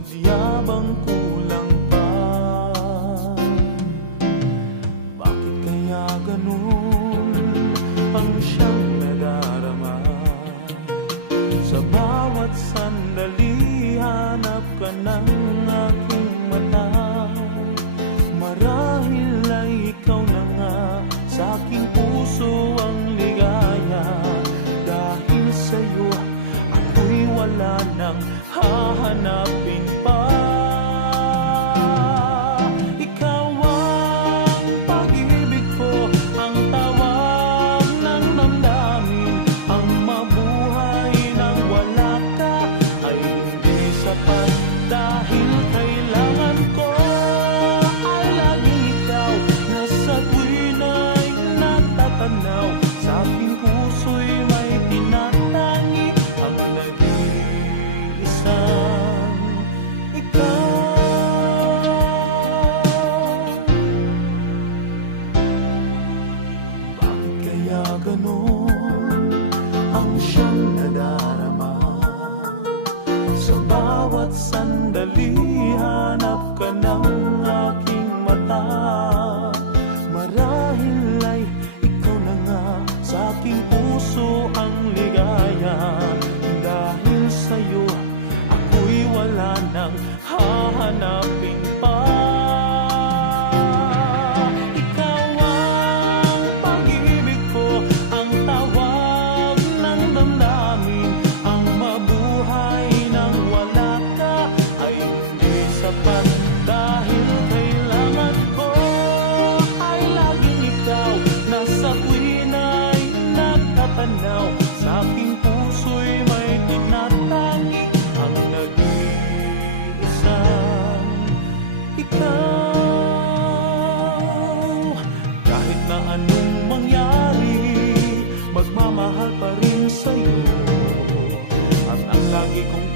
sadya bang kulang pa? Bakit kaya ganun ang siyang nadarama? Sa bawat sandali hanap ka ng aking mata. Marahil ay ikaw na nga sa aking puso ang ligaya. Dahil sa'yo ako'y wala nang hahanapin pa. Ikaw ang pag-ibig ko, ang tawag ng damdamin. Ang mabuhay nang wala ka ay hindi sapat. Dahil kailangan ko ay laging ikaw na sa tuwina'y natatanaw. Sa aking puso'y may tinatangi ang nag-iisang ikaw. Bakit kaya ganon ang siyang nadarama? Sa bawat sandali hanap ka ng aking mata. Marahil ay ikaw na nga sa aking puso ang ligaya. Dahil sa'yo ako'y wala nang hahanapin pa. Ikaw ang pag-ibig ko, ang tawag ng damdamin. Ang mabuhay nang wala ka ay hindi sapat. Dahil kailangan ko ay laging ikaw na sa tuwina'y natatanaw. Sa aking puso'y may tinatangi ang nag-iisang ikaw. Kahit na anong mangyari, magmamahal pa rin sa'yo. At ang lagi kong